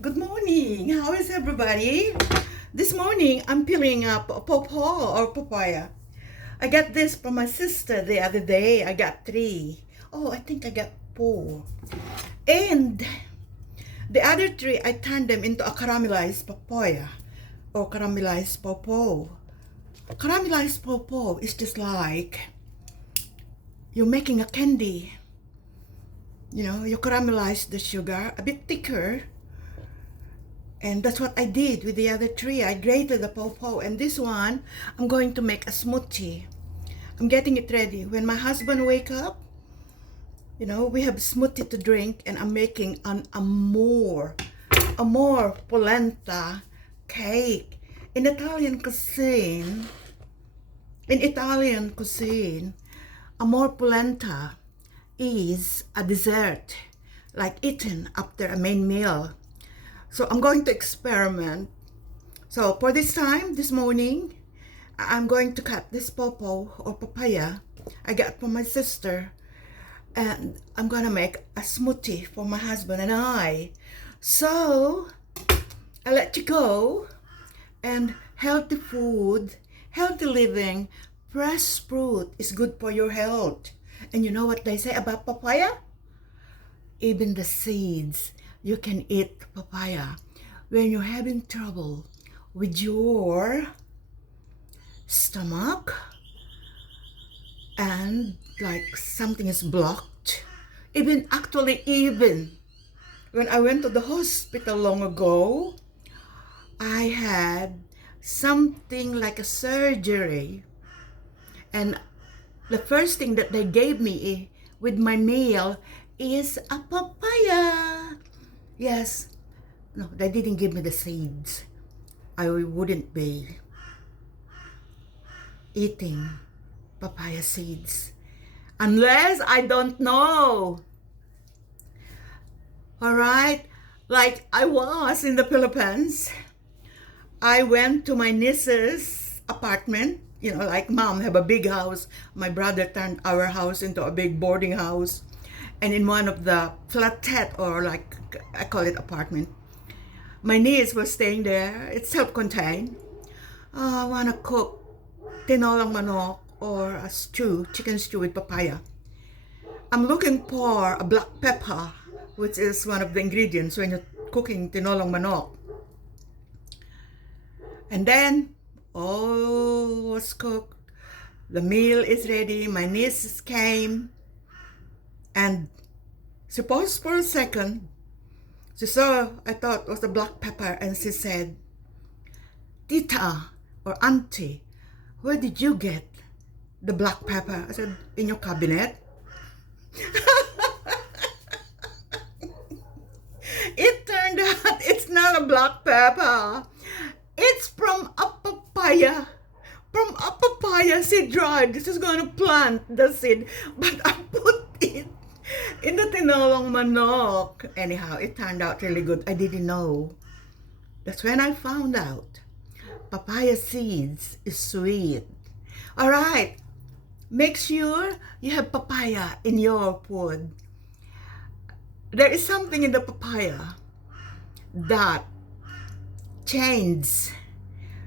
Good morning. How is everybody? This morning I'm peeling up a pawpaw or papaya. I got this from my sister the other day. I got 3. Oh, I think I got 4. And the other 3 I turned them into a caramelized papaya or caramelized pawpaw. Caramelized pawpaw is just like you're making a candy. You know, you caramelize the sugar a bit thicker. And that's what I did with the other 3. I grated the pawpaw, and this one, I'm going to make a smoothie. I'm getting it ready. When my husband wake up, you know, we have smoothie to drink, and I'm making an amore polenta cake. In Italian cuisine, amore polenta is a dessert, like eaten after a main meal. So I'm going to experiment. So for this morning, I'm going to cut this pawpaw or papaya I got from my sister. And I'm going to make a smoothie for my husband and I. So I'll let you go. And healthy food, healthy living, fresh fruit is good for your health. And you know what they say about papaya? Even the seeds. You can eat papaya when you're having trouble with your stomach and like something is blocked. Even when I went to the hospital long ago, I had something like a surgery, and the first thing that they gave me with my meal is a papaya. Yes, no, they didn't give me the seeds. I wouldn't be eating papaya seeds unless I don't know. All right, like I was in the Philippines. I went to my niece's apartment. You know, like mom have a big house. My brother turned our house into a big boarding house. And in one of the flatette, or like I call it apartment, my niece was staying there. It's self-contained. Oh, I want to cook tinolang manok or a stew, chicken stew with papaya. I'm looking for a black pepper, which is one of the ingredients when you're cooking tinolang manok. And then all was cooked. The meal is ready. My niece came. And she paused for a second. She saw, I thought it was a black pepper, and she said, "Tita or auntie, where did you get the black pepper?" I said, "In your cabinet." It turned out it's not a black pepper. It's from a papaya. From a papaya seed dried. This is going to plant the seed, but I put it in the tinolang manok. Anyhow, it turned out really good. I didn't know. That's when I found out papaya seeds is sweet. All right, make sure you have papaya in your food. There is something in the papaya that changes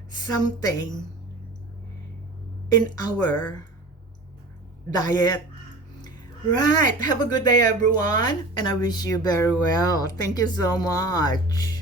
something in our diet. Right. Have a good day, everyone. And I wish you very well. Thank you so much.